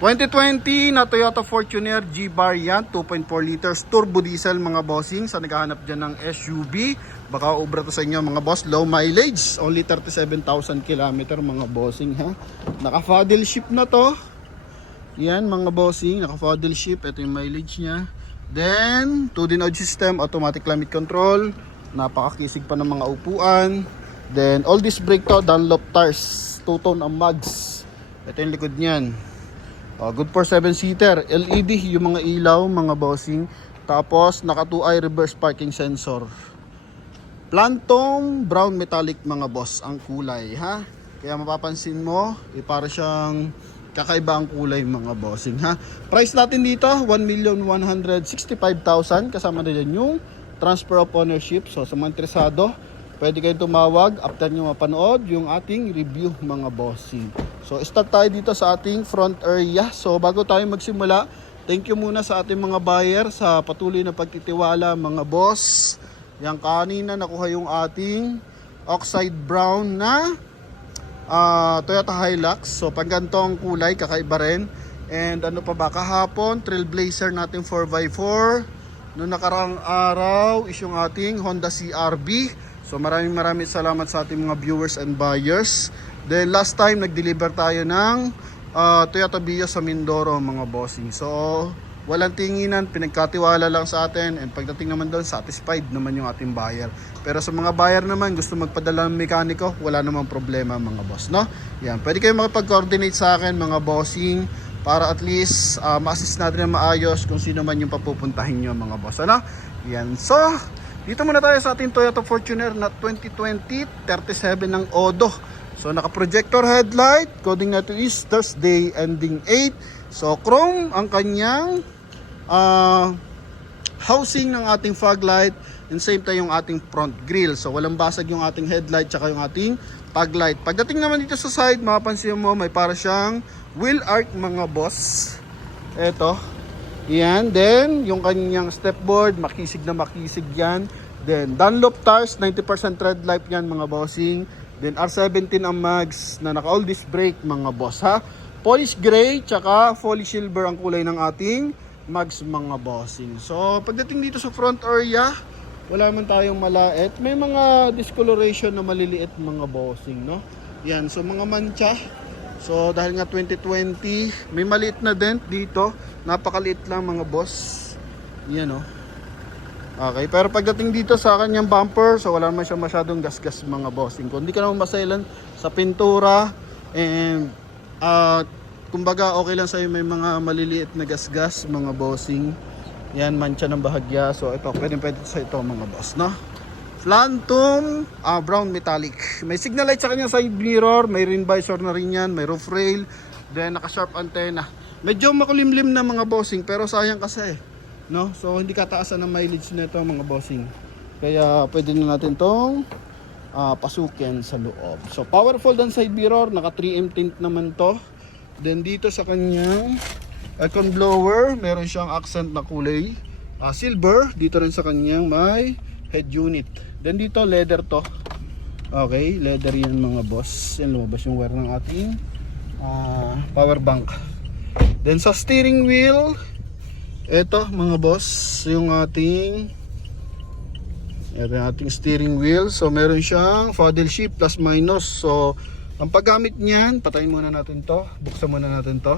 2020 na Toyota Fortuner G-Variant 2.4 liters turbo diesel mga bossing. Sa naghahanap dyan ng SUV, baka ubra to sa inyo mga boss. Low mileage, only 37,000 km mga bossing ha. Naka paddle shift na to. Yan mga bossing, naka paddle shift. Ito yung mileage nya. Then 2D node system, automatic climate control. Napakakisig pa ng mga upuan. Then all this brake to, Dunlop tires, 2-tone ang mags. Ito yung likod nyan. Good for 7-seater. LED yung mga ilaw mga bossing. Tapos naka 2-eye reverse parking sensor. Plantong brown metallic mga boss ang kulay ha. Kaya mapapansin mo, para siyang kakaiba ang kulay mga bossing ha. Price natin dito 1,165,000. Kasama na dyan yung transfer of ownership. So sa mga interesado, pwede kayong tumawag after nyo mapanood yung ating review mga bossing. So start tayo dito sa ating front area. So bago tayo magsimula, thank you muna sa ating mga buyer sa patuloy na pagtitiwala mga boss. Yang kanina nakuha yung ating oxide brown na Toyota Hilux. So pag ganito ang kulay, kakaiba rin. And ano pa ba, kahapon Trailblazer natin 4x4. Noong nakaraang araw is yung ating Honda CR-V. So maraming salamat sa ating mga viewers and buyers. Then last time nag-deliver tayo ng Toyota Vios sa Mindoro mga bossing. So walang tinginan, pinagkatiwala lang sa atin. And pagdating naman doon, satisfied naman yung ating buyer. Pero sa mga buyer naman gusto magpadala ng mekaniko, wala namang problema mga boss, no? Yan, pwede kayo makipag-coordinate sa akin mga bossing para at least ma-assist natin na maayos kung sino man yung papupuntahin nyo mga boss, ano? Yan, so dito muna tayo sa ating Toyota Fortuner na 2020 37 ng Odo. So naka-projector headlight, coding natin is Thursday ending 8. So chrome ang kanyang housing ng ating fog light, and same time yung ating front grille. So walang basag yung ating headlight tsaka yung ating fog light. Pagdating naman dito sa side, mapapansin mo may para siyang wheel arch mga boss. Eto. Yan, then yung kanyang stepboard, makisig na makisig yan. Then Dunlop tires, 90% tread life yan mga bossing. Then R17 ang mags na naka all disc brake mga boss ha. Polish gray, tsaka polish silver ang kulay ng ating mags mga bossing. So pagdating dito sa front area, wala man tayong malait. May mga discoloration na maliliit mga bossing, no? Yan, so mga mancha. So dahil nga 2020, may maliit na dent dito. Napakaliit lang mga boss. Yan o. Okay, pero pagdating dito sa kanyang bumper, so wala naman siya masyadong gasgas mga bossing. Kung hindi ka naman masailan sa pintura, and kumbaga okay lang sa'yo may mga maliliit na gasgas mga bossing. Yan, mancha ng bahagya. So ito, pwede sa ito mga boss, no? Phantom brown metallic. May signal light sa kanyang side mirror, may rim visor na rin yan, may roof rail, then naka-sharp antenna. Medyo makulimlim na mga bossing, pero sayang kasi, no? So hindi kataasan ng mileage nito mga bossing. Kaya pwede na natin tong pasukin sa loob. So power fold and side mirror, naka 3M tint naman to. Then dito sa kanyang aircon blower, meron siyang accent na kulay silver. Dito rin sa kanyang may head unit. Then dito leather to. Okay, leather yan mga boss. Yan, lumabas yung wire ng ating power bank. Then sa steering wheel, ito mga boss, yung ating steering wheel. So meron siyang paddle shift plus minus. So ang paggamit niyan, patayin muna natin to, buksan muna natin to.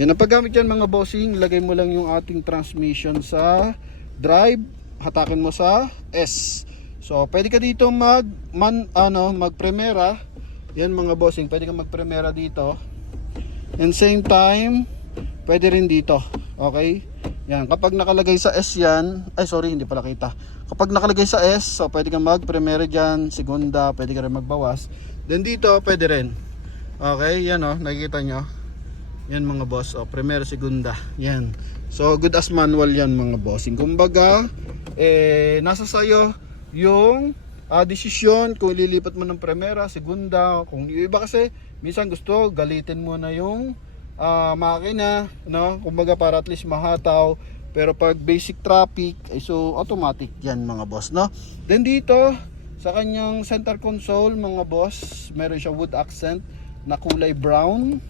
Yan ang paggamit niyan mga bossing, lagay mo lang yung ating transmission sa drive, hatakin mo sa S. So pwede ka dito mag-primera. Yan mga bossing, pwede ka mag-primera dito. And same time, pwede rin dito. Okay? Yan, kapag nakalagay sa S yan, ay sorry, hindi pala kita. Kapag nakalagay sa S, so pwede kang mag-primera dyan, segunda, pwede ka rin magbawas. Then dito, pwede rin. Okay, yan o, nakikita nyo. Yan mga boss, o, primera, segunda. Yan. So, good as manual yan mga bossing. Kumbaga, nasa sayo yung desisyon kung ililipat mo ng primera, segunda. Kung yung iba kasi, minsan gusto galitin mo na yung makina, no? Kumbaga para at least mahataw. Pero pag basic traffic, so automatic yan mga boss, no? Then dito, sa kanyang center console mga boss, meron siya wood accent na kulay brown.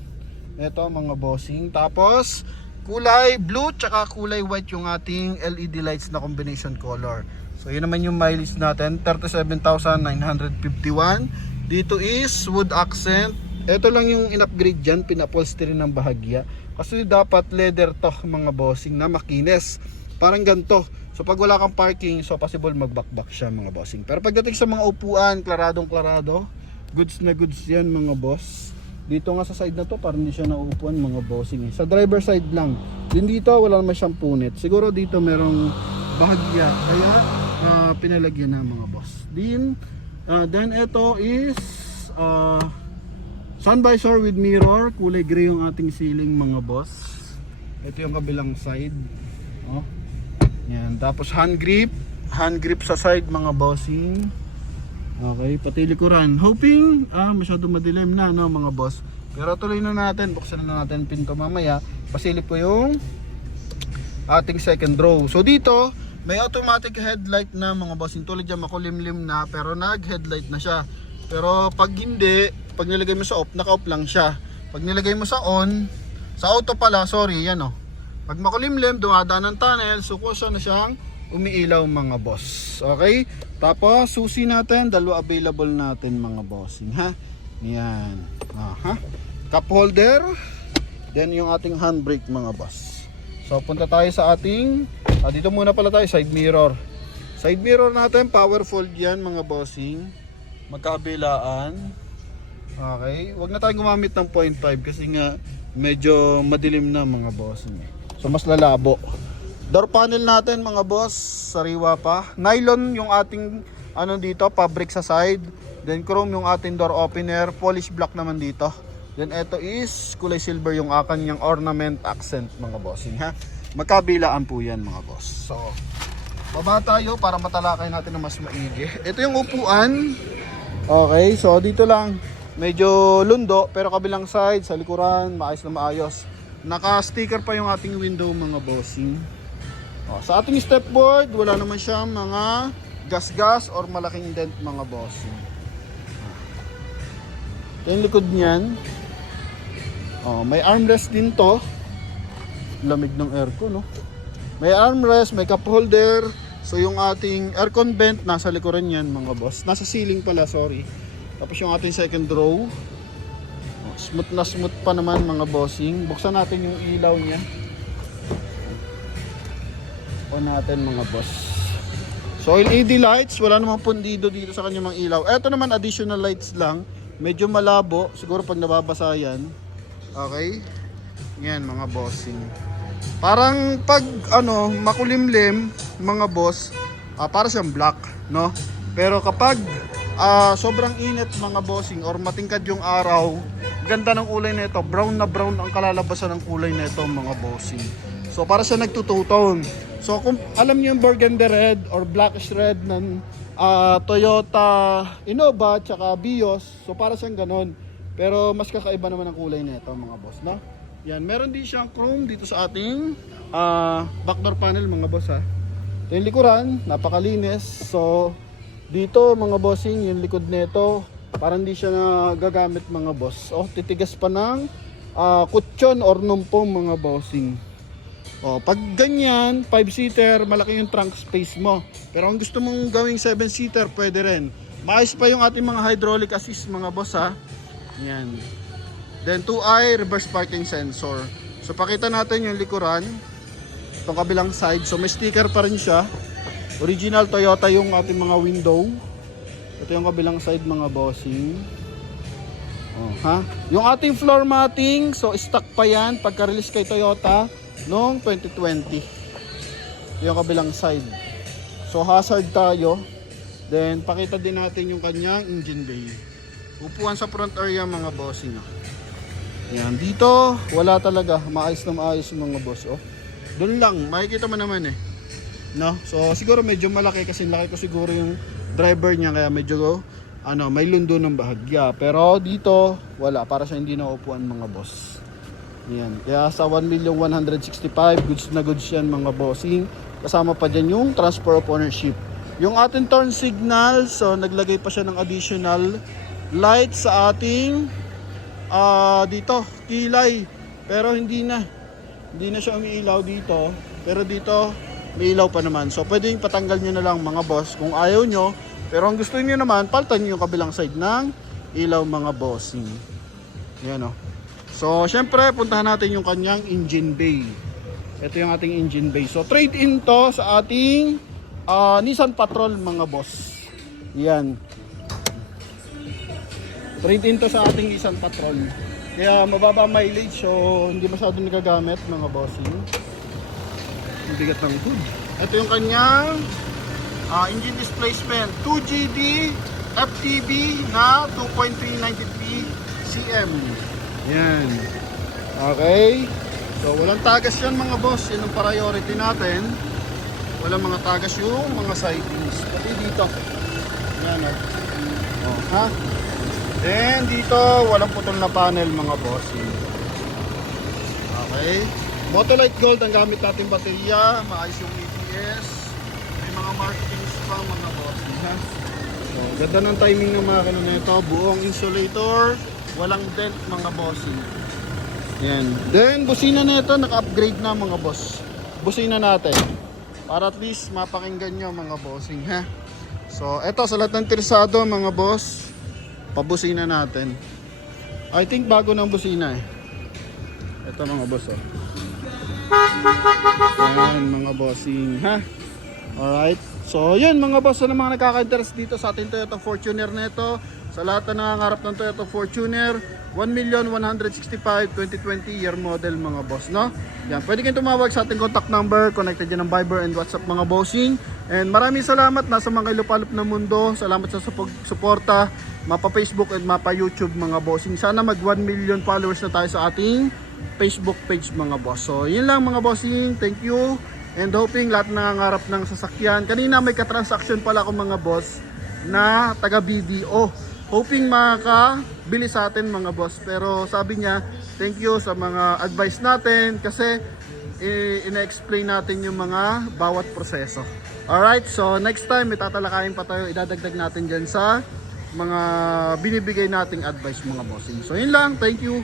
Ito mga bossing. Tapos kulay blue tsaka kulay white yung ating LED lights na combination color. So yun naman yung mileage natin, 37,951. Dito is wood accent. Ito lang yung in-upgrade dyan, pinapolstery ng bahagya. Kasi dapat leather to mga bossing na makinis. Parang ganito. So pag wala kang parking, so possible magbakbak siya mga bossing. Pero pagdating sa mga upuan, klaradong klarado, goods na goods yan mga boss. Dito nga sa side na to, parang hindi siya nauupuan mga bossing. Sa driver side lang. Din dito, wala naman siyang punit. Siguro dito merong bahagya. Kaya pinalagyan na mga boss. Then ito is sun visor with mirror. Kulay gray yung ating ceiling mga boss. Ito yung kabilang side. Oh. Yan. Tapos hand grip sa side mga bossing. Okay, pati likuran. Hoping masyado madilim na no mga boss. Pero tuloy na natin, buksan na natin pinto mamaya. Pasilip ko yung ating second row. So dito, may automatic headlight na mga bossing. Tulad dyan makulimlim na pero nag-headlight na siya. Pero pag hindi, pag nilagay mo sa off, naka-off lang siya. Pag nilagay mo sa on, sa auto pala, sorry, yan o. Pag makulimlim, dumadaan ng tunnel, so kusa na siyang umiilaw mga boss. Okay? Tapos susi natin, dalawa available natin mga bossing ha. Yan. Aha. Cup holder, then yung ating handbrake mga boss. So punta tayo sa ating dito muna pala tayo, side mirror. Side mirror natin, powerful yan mga bossing. Magkabilaan. Okay, wag na tayong gumamit ng 0.5 kasi nga medyo madilim na mga bossing. So mas lalabo. Door panel natin mga boss, sariwa pa. Nylon yung ating dito, fabric sa side. Then chrome yung ating door opener, polish black naman dito. Then ito is kulay silver yung kanyang ornament accent mga bossing ha. Magkabilaan po yan mga boss. So baba tayo para matalakay natin na mas maigi. Ito yung upuan. Okay, so dito lang medyo lundo pero kabilang side sa likuran maayos na maayos. Naka-sticker pa yung ating window mga bossing. Sa ating stepboard, wala naman siyang mga gas-gas or malaking dent mga bossing. Ito yung likod niyan. May armrest din to. Lamig ng aircon, no? May armrest, may cup holder. So yung ating aircon vent nasa likuran niyan mga boss. Nasa ceiling pala, sorry. Tapos yung ating second row. Smooth na smooth pa naman mga bossing. Buksan natin yung ilaw niya. On natin mga boss. So LED lights, wala namang pundido dito sa kanyang mga ilaw. Ito naman additional lights lang. Medyo malabo, siguro pag nababasa yan. Okay? Yan mga bossing. Parang pag makulimlim mga boss, para siyang black, no? Pero kapag sobrang init mga bossing or matingkad yung araw, ganda ng kulay nito, brown na brown ang kalalabasan ng kulay nito mga bossing. So para siya nagtututone. So kung alam niyo yung burgundy red or blackish red ng Toyota Innova tsaka Vios, so para siyang ganon. Pero mas kakaiba naman ang kulay nito mga boss, no? Yan, meron din siyang chrome dito sa ating back door panel mga boss ha. Ito yung likuran, napakalinis. So dito mga bossing, yung likod nito parang hindi siya nagagamit mga boss. Titigas pa ng kutsyon or numpong mga bossing. Pag ganyan, 5-seater, malaki yung trunk space mo. Pero kung gusto mong gawing 7-seater, pwede rin. Maayos pa yung ating mga hydraulic assist mga boss ha. Yan. Then 2i reverse parking sensor. So pakita natin yung likuran. Itong kabilang side. So may sticker pa rin siya. Original Toyota yung ating mga window. Ito yung kabilang side mga bossing. Yung ating floor matting, so stock pa yan pagka-release kay Toyota noong 2020. Ito yung kabilang side. So hazard tayo. Then pakita din natin yung kanyang engine bay. Upuan sa front area mga bossing. Yan, dito wala talaga, maayos na maayos yung mga boss. Doon lang, makikita mo naman no? So siguro medyo malaki kasi laki ko siguro yung driver niya kaya medyo may lundo ng bahagya. Pero dito wala, para siya hindi naupuan mga boss. Yan, kaya sa 1,165,000 goods na goods yan mga bossing. Kasama pa dyan yung transfer of ownership. Yung ating turn signal, so naglagay pa siya ng additional light sa ating dito, kilay. Pero hindi na siya umiilaw dito. Pero dito, may ilaw pa naman. So, pwedeng patanggal nyo na lang mga boss kung ayaw nyo. Pero ang gusto niyo naman, palitan niyo yung kabilang side ng ilaw mga bossing. Yan o. So, syempre, puntahan natin yung kanyang engine bay. Ito yung ating engine bay. So, trade-in to sa ating Nissan Patrol mga boss. Yan. Trade-in to sa ating Nissan Patrol. Kaya mababa mileage, so hindi masyado nagagamit mga bossing. Ang bigat ng hood. Ito yung kanyang engine displacement 2GD FTB na 2.393 cm. Yan. Okay. So walang tagas yan mga boss. Yan ang priority natin. Walang mga tagas yung mga sidings. Pati dito. Yan o. Oh, ha? Then dito walang putol na panel mga bossing. Okay. Motolite Gold ang gamit natin baterya. Maayos yung ABS. May mga markings pa mga bossing ha. So, ganda ng timing ng makina nito. Buong insulator. Walang dent mga bossing. Yan. Then busina nito naka-upgrade na mga boss. Busina natin. Para at least mapakinggan nyo mga bossing ha. So eto sa lahat ng interesado mga boss, pabusina natin. I think bago ng busina eh. Ito mga boss oh. Yan mga bossing ha. Alright. So yun mga boss, na mga nakaka-interest dito sa ating Toyota Fortuner nito. Sa lahat na nangangarap ng Toyota Fortuner, 1,165,2020 year model mga boss, no? Yan, pwede kayong tumawag sa ating contact number, connected yan ng Viber and WhatsApp mga bossing. And maraming salamat nasa mga ilupalop na mundo. Salamat sa suporta, mapa Facebook and mapa YouTube mga bossing. Sana mag 1 million followers na tayo sa ating Facebook page mga boss. So yun lang mga bossing, thank you. And hoping lahat nangangarap ng sasakyan. Kanina may katransaction pala ako mga boss na taga BDO. Hoping makakabili sa atin mga boss. Pero sabi niya, thank you sa mga advice natin kasi ina-explain natin yung mga bawat proseso. Alright, so next time may tatalakayin pa tayo. Idadagdag natin dyan sa mga binibigay nating advice mga bossing. So yun lang, thank you.